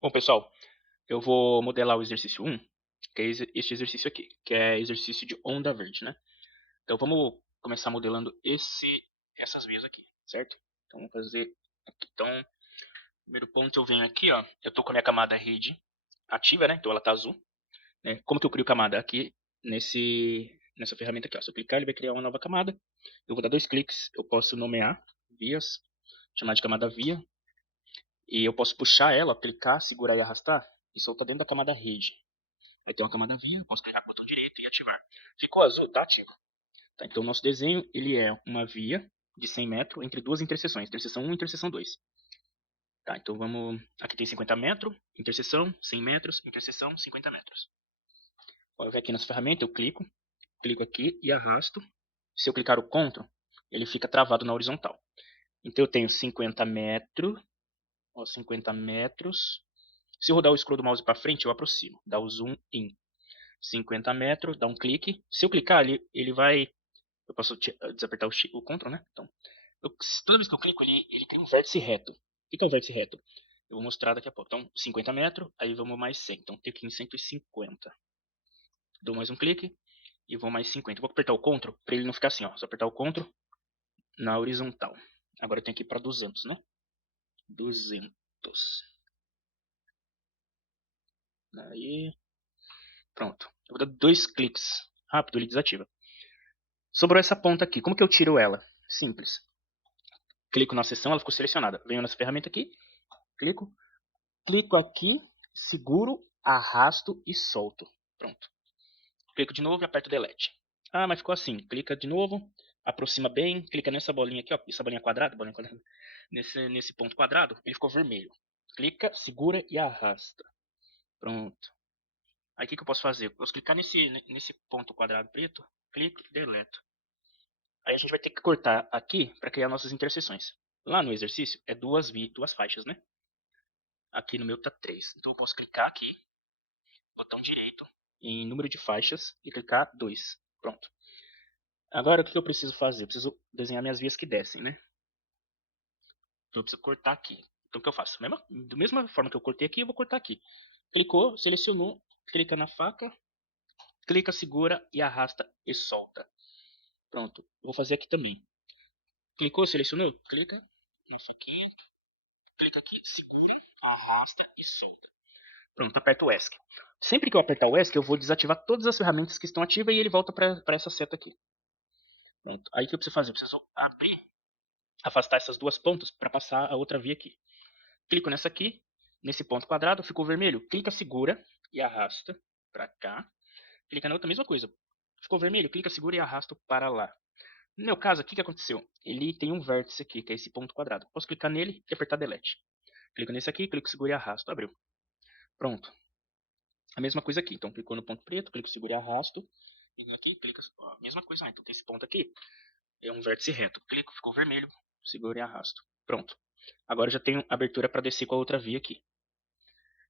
Bom, pessoal, eu vou modelar o exercício 1, que é este exercício aqui, que é exercício de onda verde, né? Então vamos começar modelando essas vias aqui, certo? Então vamos fazer aqui. Então, primeiro ponto eu venho aqui, ó, eu tô com a minha camada rede ativa, né? Então ela tá azul, né? Como que eu crio camada? Aqui nessa ferramenta aqui, ó. Se eu clicar, ele vai criar uma nova camada. Eu vou dar 2 cliques, eu posso nomear vias, chamar de camada via, e eu posso puxar ela, ó, clicar, segurar e arrastar e soltar dentro da camada rede. Vai ter uma camada via, posso clicar com o botão direito e ativar. Ficou azul, tá ativo. Tá, então o nosso desenho ele é uma via de 100 metros entre duas interseções, interseção 1 e interseção 2. Tá, então vamos. Aqui tem 50 metros, interseção, 100 metros, interseção, 50 metros. Eu venho aqui nessa ferramenta, eu clico aqui e arrasto. Se eu clicar o CTRL, ele fica travado na horizontal. Então eu tenho 50 metros, ó, 50 metros. Se eu rodar o scroll do mouse para frente, eu aproximo, dá o zoom in. 50 metros, dá um clique. Se eu clicar, ele vai. Eu posso desapertar o CTRL, né? Então, toda vez que eu clico, ele cria um vértice reto. O que é um vértice reto? Eu vou mostrar daqui a pouco. Então, 50 metros, aí vamos mais 100. Então, tem aqui em 150. Dou mais um clique e vou mais 50. Vou apertar o CTRL para ele não ficar assim, ó. Só apertar o CTRL na horizontal. Agora eu tenho que ir para 200, né? 200. Aí, pronto. Eu vou dar 2 cliques. Rápido, ele desativa. Sobrou essa ponta aqui. Como que eu tiro ela? Simples. Clico na seção, ela ficou selecionada. Venho nessa ferramenta aqui, clico, clico aqui, seguro, arrasto e solto. Pronto. Clico de novo e aperto Delete. Ah, mas ficou assim. Clica de novo, aproxima bem, clica nessa bolinha aqui, ó, essa bolinha quadrada, nesse ponto quadrado, ele ficou vermelho. Clica, segura e arrasta. Pronto. Aí o que eu posso fazer? Eu posso clicar nesse ponto quadrado preto, clique, deleto. Aí a gente vai ter que cortar aqui para criar nossas interseções. Lá no exercício é duas faixas, né? Aqui no meu tá 3. Então eu posso clicar aqui, botão direito, em número de faixas e clicar 2. Pronto. Agora o que eu preciso fazer? Eu preciso desenhar minhas vias que descem, né? Então eu preciso cortar aqui. Então o que eu faço? Da mesma forma que eu cortei aqui, eu vou cortar aqui. Clicou, selecionou, clica na faca, clica, segura e arrasta e solta. Pronto. Eu vou fazer aqui também. Clicou, selecionou, clica, clica aqui, segura, arrasta e solta. Pronto, aperta o ESC. Sempre que eu apertar o ESC, eu vou desativar todas as ferramentas que estão ativas e ele volta para essa seta aqui. Pronto. Aí o que eu preciso fazer? Eu preciso abrir, afastar essas duas pontas para passar a outra via aqui. Clico nessa aqui, nesse ponto quadrado, ficou vermelho. Clica, segura e arrasta para cá. Clica na outra, mesma coisa. Ficou vermelho, clica, segura e arrasta para lá. No meu caso aqui, o que aconteceu? Ele tem um vértice aqui, que é esse ponto quadrado. Posso clicar nele e apertar Delete. Clico nesse aqui, clico, segura e arrasto. Abriu. Pronto. A mesma coisa aqui. Então, clicou no ponto preto, clico, segura e arrasto. Clico aqui, clica. Ó, mesma coisa, né? Então tem esse ponto aqui. É um vértice reto. Clico, ficou vermelho, seguro e arrasto. Pronto. Agora eu já tenho abertura para descer com a outra via aqui.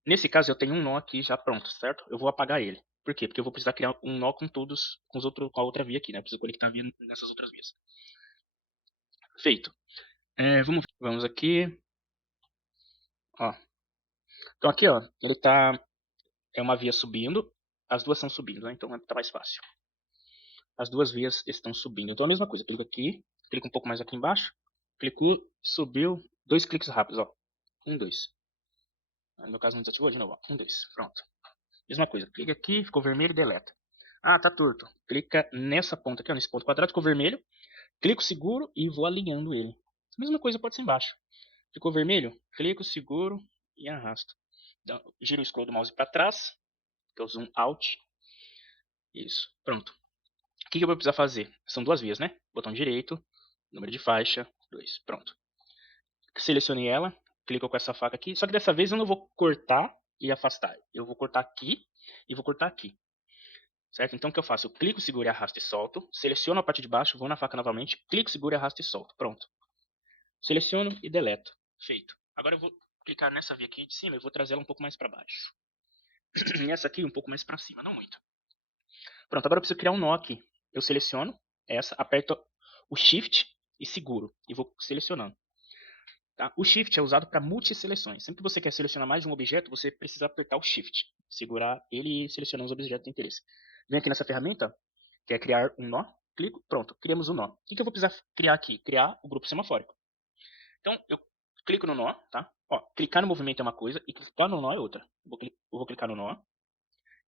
Nesse caso eu tenho um nó aqui já pronto, certo? Eu vou apagar ele. Por quê? Porque eu vou precisar criar um nó com todos, com a outra via aqui, né? Eu preciso conectar a via nessas outras vias. Feito. Vamos aqui. Ó. Então aqui, ó, ele tá é uma via subindo, as duas estão subindo, né? Então tá mais fácil. As duas vias estão subindo. Então a mesma coisa, clico aqui, clico um pouco mais aqui embaixo, clicou, subiu, 2 cliques rápidos, ó. 1, 2. No meu caso não desativou de novo, ó. 1, 2. Pronto. Mesma coisa, clica aqui, ficou vermelho e deleta. Ah, tá torto. Clica nessa ponta aqui, ó, nesse ponto quadrado, ficou vermelho. Clico seguro e vou alinhando ele. Mesma coisa pode ser embaixo. Ficou vermelho? Clico, seguro e arrasto. Então, giro o scroll do mouse para trás, que é o zoom out. Isso, pronto. O que eu vou precisar fazer? São duas vias, né? Botão direito, número de faixa, 2. Pronto. Selecionei ela, clico com essa faca aqui. Só que dessa vez eu não vou cortar e afastar. Eu vou cortar aqui e vou cortar aqui. Certo? Então o que eu faço? Eu clico, seguro, arrasto e solto. Seleciono a parte de baixo, vou na faca novamente. Clico, seguro, arrasto e solto. Pronto. Seleciono e deleto. Feito. Agora eu vou clicar nessa via aqui de cima e vou trazer ela um pouco mais para baixo. E essa aqui um pouco mais para cima, não muito. Pronto, agora eu preciso criar um nó aqui. Eu seleciono essa, aperto o Shift e seguro. E vou selecionando. Tá? O Shift é usado para multisseleções. Sempre que você quer selecionar mais de um objeto, você precisa apertar o Shift, segurar ele e selecionar os objetos de interesse. Vem aqui nessa ferramenta, que é criar um nó, clico, pronto, criamos um nó. O que eu vou precisar criar aqui? Criar o grupo semafórico. Então, eu clico no nó, tá? Ó, clicar no movimento é uma coisa e clicar no nó é outra. Eu vou clicar no nó.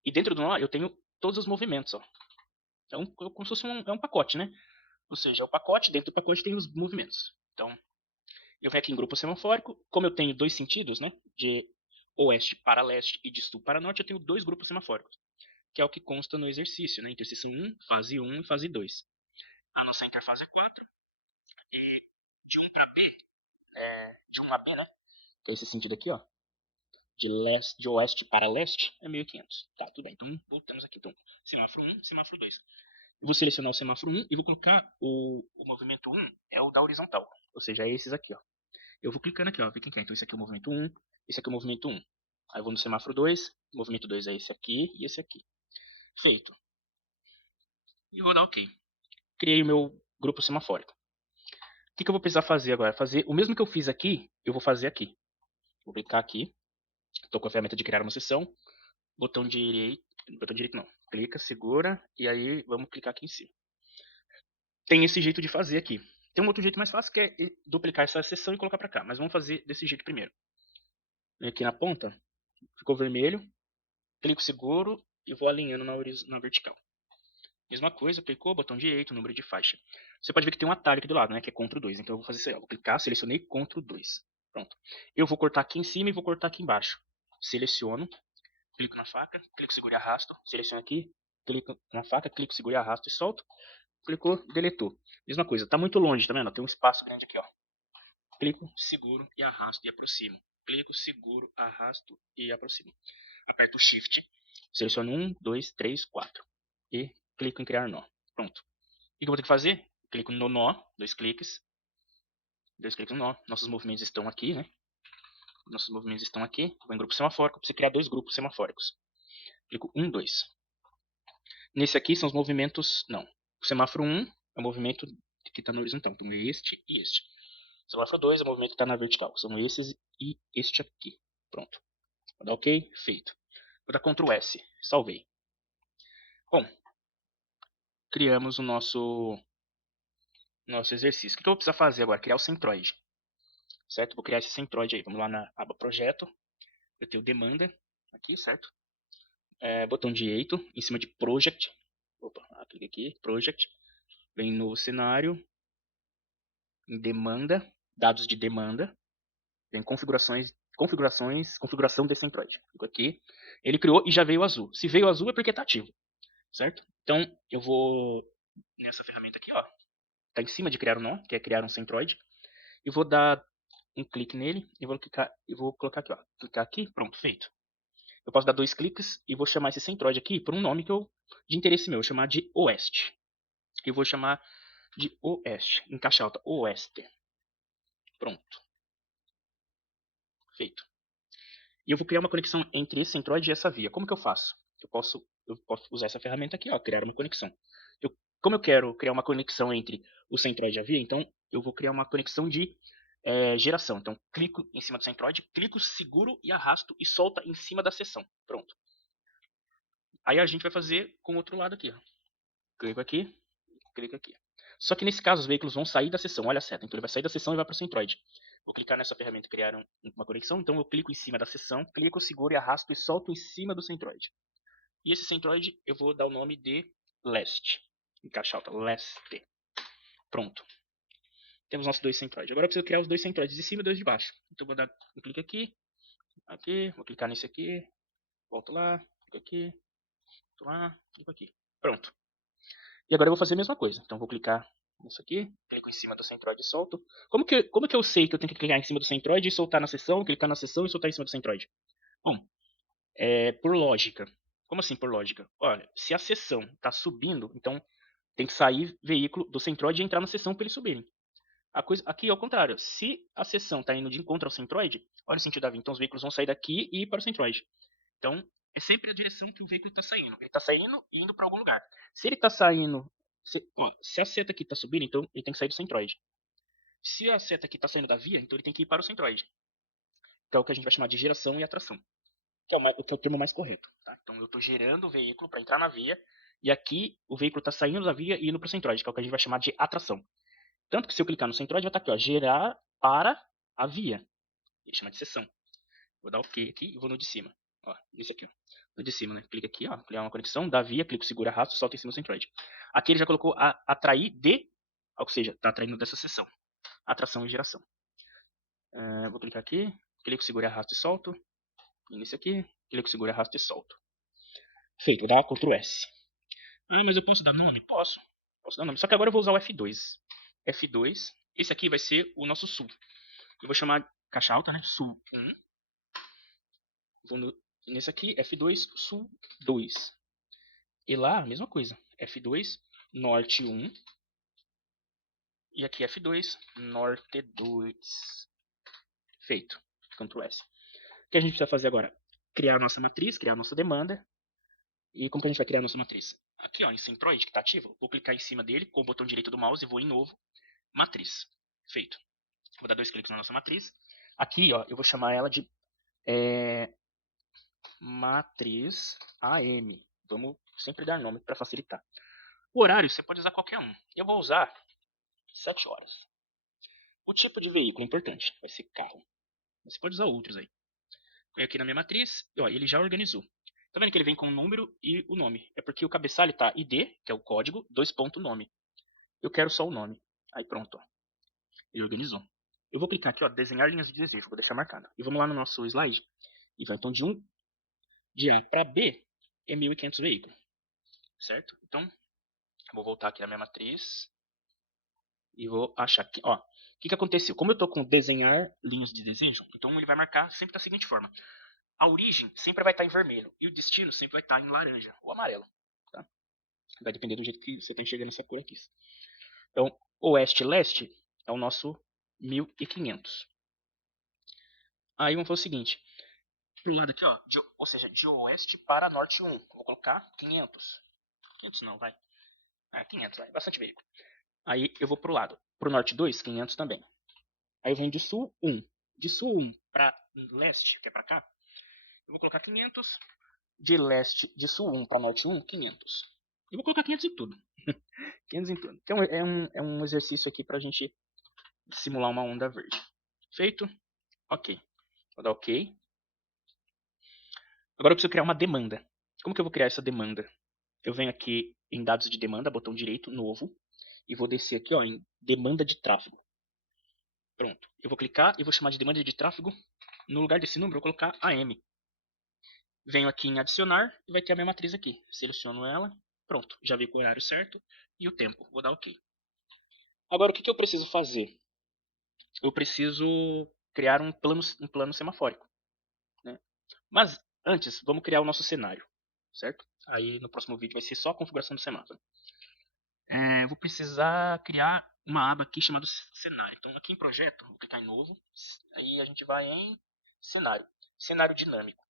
E dentro do nó eu tenho todos os movimentos, ó. Então, como se fosse é um pacote, né? Ou seja, o pacote, dentro do pacote tem os movimentos. Então, eu venho aqui em grupo semafórico. Como eu tenho dois sentidos, né? De oeste para leste e de sul para norte, eu tenho dois grupos semafóricos. Que é o que consta no exercício, né? Intersecção 1, fase 1 e fase 2. A nossa interface é 4. E de 1 para B, de 1 a B, né? Que é esse sentido aqui, ó. De oeste para leste é 1500. Tá, tudo bem. Então, voltamos aqui. Então, semáforo 1, semáforo 2. Eu vou selecionar o semáforo 1 e vou colocar o movimento 1 é o da horizontal. Ou seja, é esses aqui, ó. Eu vou clicando aqui, ó, ver quem quer. Então esse aqui é o movimento 1, esse aqui é o movimento 1. Aí eu vou no semáforo 2, o movimento 2 é esse aqui e esse aqui. Feito. E vou dar OK. Criei o meu grupo semafórico. O que eu vou precisar fazer agora? Fazer o mesmo que eu fiz aqui, eu vou fazer aqui. Vou clicar aqui. Estou com a ferramenta de criar uma sessão. Botão direito não. Clica, segura e aí vamos clicar aqui em cima. Tem esse jeito de fazer aqui. Tem um outro jeito mais fácil que é duplicar essa seção e colocar para cá. Mas vamos fazer desse jeito primeiro. Vem aqui na ponta, ficou vermelho. Clico seguro e vou alinhando na vertical. Mesma coisa, clicou, botão direito, número de faixa. Você pode ver que tem um atalho aqui do lado, né, que é Ctrl 2. Então eu vou fazer isso aí, vou clicar, selecionei Ctrl 2. Pronto. Eu vou cortar aqui em cima e vou cortar aqui embaixo. Seleciono, clico na faca, clico, seguro e arrasto, seleciono aqui, clico na faca, clico, seguro e arrasto e solto. Clicou, deletou. Mesma coisa, tá muito longe, tá vendo? Tem um espaço grande aqui, ó. Clico, seguro e arrasto e aproximo. Clico, seguro, arrasto e aproximo. Aperto o Shift, seleciono 1, 2, 3, 4 e clico em criar nó. Pronto. O que eu vou ter que fazer? Clico no nó, dois cliques no nó. Nossos movimentos estão aqui, né? Nossos movimentos estão aqui. Vou em grupo semafórico, preciso criar dois grupos semafóricos. Clico 1, 2. Nesse aqui são os movimentos, não. O semáforo 1 é o movimento que está na horizontal, então este e este. O semáforo 2 é o movimento que está na vertical, são esses e este aqui. Pronto. Vou dar OK, feito. Vou dar Ctrl S, salvei. Bom, criamos o nosso exercício. O que eu vou precisar fazer agora? Criar o centroide. Certo? Vou criar esse centroide aí. Vamos lá na aba projeto. Eu tenho demanda aqui, certo? Botão direito, em cima de project. Opa, clica aqui, project. Vem no cenário, em demanda, dados de demanda. Vem configuração de centroide. Clico aqui. Ele criou e já veio azul. Se veio azul é porque está ativo, certo? Então eu vou nessa ferramenta aqui, ó. Está em cima de criar um nó, que é criar um centroide. E vou dar um clique nele e vou colocar aqui, ó. Clicar aqui, pronto, feito. Eu posso dar dois cliques e vou chamar esse centroide aqui por um nome de interesse meu. Vou chamar de Oeste. Eu vou chamar de Oeste, em caixa alta, Oeste. Pronto. Feito. E eu vou criar uma conexão entre esse centroide e essa via. Como que eu faço? Eu posso usar essa ferramenta aqui, ó, criar uma conexão. Como eu quero criar uma conexão entre o centroide e a via, então eu vou criar uma conexão de geração. Então, clico em cima do centroide, clico, seguro e arrasto e solta em cima da seção. Pronto. Aí a gente vai fazer com o outro lado aqui. Ó. Clico aqui, clico aqui. Só que nesse caso os veículos vão sair da seção, olha a seta. Então ele vai sair da seção e vai para o centroide. Vou clicar nessa ferramenta criar uma conexão, então eu clico em cima da seção, clico, seguro e arrasto e solto em cima do centroide. E esse centroide eu vou dar o nome de leste. Em caixa alta, leste. Pronto. Temos nossos dois centroides. Agora eu preciso criar os dois centroides de cima e dois de baixo. Então eu vou dar um clique aqui, aqui, vou clicar nesse aqui, volto lá, clico aqui, volto lá, clico aqui. Pronto. E agora eu vou fazer a mesma coisa. Então eu vou clicar nisso aqui, clico em cima do centroide e solto. Como que eu sei que eu tenho que clicar em cima do centroide e soltar na seção, clicar na seção e soltar em cima do centroide? Bom, por lógica. Como assim por lógica? Olha, se a seção está subindo, então tem que sair veículo do centroide e entrar na seção para eles subirem. A coisa aqui é o contrário. Se a seção está indo de encontro ao centroide, olha o sentido da via. Então os veículos vão sair daqui e ir para o centroide. Então é sempre a direção que o veículo está saindo. Ele está saindo e indo para algum lugar. Se ele está saindo, se a seta aqui está subindo, então ele tem que sair do centroide. Se a seta aqui está saindo da via, então ele tem que ir para o centroide, que é o que a gente vai chamar de geração e atração, que é o termo mais correto. Tá? Então eu estou gerando o veículo para entrar na via, e aqui o veículo está saindo da via e indo para o centroide, que é o que a gente vai chamar de atração. Tanto que se eu clicar no centroide, vai estar aqui, ó, gerar para a via. Ele chama de seção. Vou dar OK aqui e vou no de cima. Ó, esse aqui, ó. No de cima, né? Clica aqui, ó, criar uma conexão, da via, clico, segura, arrasto, solta em cima do centroide. Aqui ele já colocou atrair de, ou seja, está atraindo dessa seção. Atração e geração. Vou clicar aqui, clico, segura, arrasto e solto. E nesse aqui, clico, segura, arrasto e solto. Feito, vou dar Ctrl S. Mas eu posso dar nome? Posso. Posso dar nome. Só que agora eu vou usar o F2. F2, esse aqui vai ser o nosso sul. Eu vou chamar caixa alta, né? Sul 1. Vou nesse aqui, F2, sul 2. E lá, a mesma coisa. F2, norte 1. E aqui F2, norte 2. Feito. Ctrl S. O que a gente precisa fazer agora? Criar a nossa matriz, criar a nossa demanda. E como que a gente vai criar a nossa matriz? Aqui, ó, em centroide, que está ativo, vou clicar em cima dele com o botão direito do mouse e vou em novo, matriz. Feito. Vou dar 2 cliques na nossa matriz. Aqui, ó, eu vou chamar ela de matriz AM. Vamos sempre dar nome para facilitar. O horário você pode usar qualquer um. Eu vou usar 7 horas. O tipo de veículo é importante, vai ser carro. Você pode usar outros aí. Põe aqui na minha matriz, ó, ele já organizou. Tá vendo que ele vem com o número e o nome? É porque o cabeçalho tá ID, que é o código, 2 ponto nome. Eu quero só o nome. Aí pronto, ó. Ele organizou. Eu vou clicar aqui, ó, desenhar linhas de desejo, vou deixar marcado. E vamos lá no nosso slide. E vai então de A para B é 1.500 veículos, certo? Então, vou voltar aqui na minha matriz e vou achar aqui, ó. O que aconteceu? Como eu estou com desenhar linhas de desejo, então ele vai marcar sempre da seguinte forma. A origem sempre vai estar em vermelho e o destino sempre vai estar em laranja ou amarelo. Tá? Vai depender do jeito que você está enxergando essa cor aqui. Então, oeste e leste é o nosso 1.500. Aí vamos fazer o seguinte. Pro lado aqui, ó, ou seja, de oeste para norte 1. Vou colocar 500. 500 não, vai. 500, vai. Bastante veículo. Aí eu vou pro lado. Pro norte 2, 500 também. Aí eu venho de sul 1. De sul 1 para leste, que é para cá, eu vou colocar 500. De sul 1 para norte 1, 500. Eu vou colocar 500 em tudo. 500 em tudo. Então é um exercício aqui pra gente simular uma onda verde. Feito? Ok. Vou dar ok. Agora eu preciso criar uma demanda. Como que eu vou criar essa demanda? Eu venho aqui em dados de demanda, botão direito, novo. E vou descer aqui, ó, em demanda de tráfego. Pronto. Eu vou clicar e vou chamar de demanda de tráfego. No lugar desse número, eu vou colocar AM. Venho aqui em adicionar e vai ter a minha matriz aqui. Seleciono ela. Pronto. Já veio com o horário certo e o tempo. Vou dar OK. Agora, o que eu preciso fazer? Eu preciso criar um plano semafórico. Né? Mas, antes, vamos criar o nosso cenário. Certo? Aí, no próximo vídeo, vai ser só a configuração do semáforo. Vou precisar criar uma aba aqui chamada cenário. Então, aqui em projeto, vou clicar em novo. Aí a gente vai em cenário. Cenário dinâmico.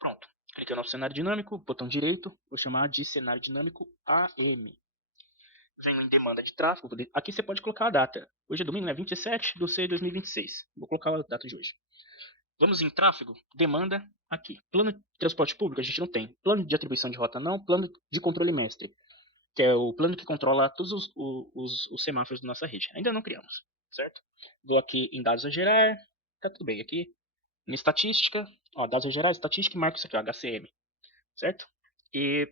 Pronto. Cliquei no nosso cenário dinâmico, botão direito. Vou chamar de cenário dinâmico AM. Venho em demanda de tráfego. Aqui você pode colocar a data. Hoje é domingo, né? 27 de 6 de 2026. Vou colocar a data de hoje. Vamos em tráfego, demanda aqui. Plano de transporte público a gente não tem. Plano de atribuição de rota não. Plano de controle mestre, que é o plano que controla todos os semáforos da nossa rede. Ainda não criamos, certo? Vou aqui em dados a gerar, tá tudo bem aqui. Em estatística, ó, dados a gerar, estatística e marco isso aqui, ó, HCM, certo? E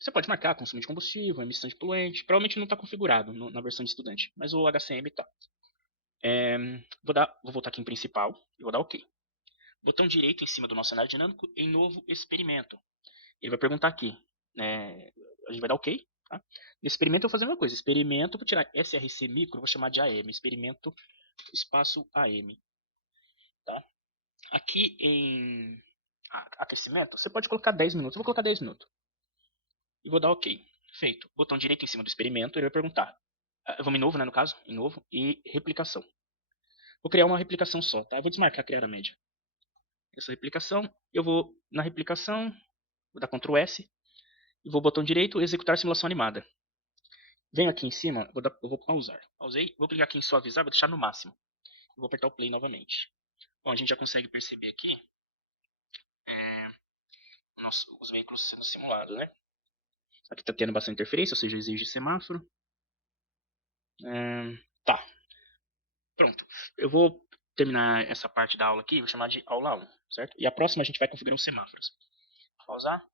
você pode marcar consumo de combustível, emissão de poluente, provavelmente não está configurado na versão de estudante, mas o HCM tá. Vou voltar aqui em principal e vou dar OK. Botão direito em cima do nosso cenário dinâmico em novo experimento. Ele vai perguntar aqui, né, a gente vai dar OK. Tá? Nesse experimento eu vou fazer a mesma coisa. Experimento, vou tirar SRC micro, vou chamar de AM. Experimento espaço AM. Tá? Aqui em aquecimento, você pode colocar 10 minutos. Eu vou colocar 10 minutos. E vou dar OK. Feito. Botão direito em cima do experimento, ele vai perguntar. Vamos em novo, né, no caso. Em novo. E replicação. Vou criar uma replicação só, tá? Eu vou desmarcar criar a média. Essa replicação, eu vou na replicação, vou dar Ctrl S. E vou botão direito, executar simulação animada. Venho aqui em cima, eu vou pausar. Pausei, vou clicar aqui em suavizar, vou deixar no máximo. Vou apertar o play novamente. Bom, a gente já consegue perceber aqui é, os veículos sendo simulados, né? Aqui está tendo bastante interferência, ou seja, exige semáforo. Tá, pronto. Eu vou terminar essa parte da aula aqui, vou chamar de aula 1, certo? E a próxima a gente vai configurar os semáforos. Pausar.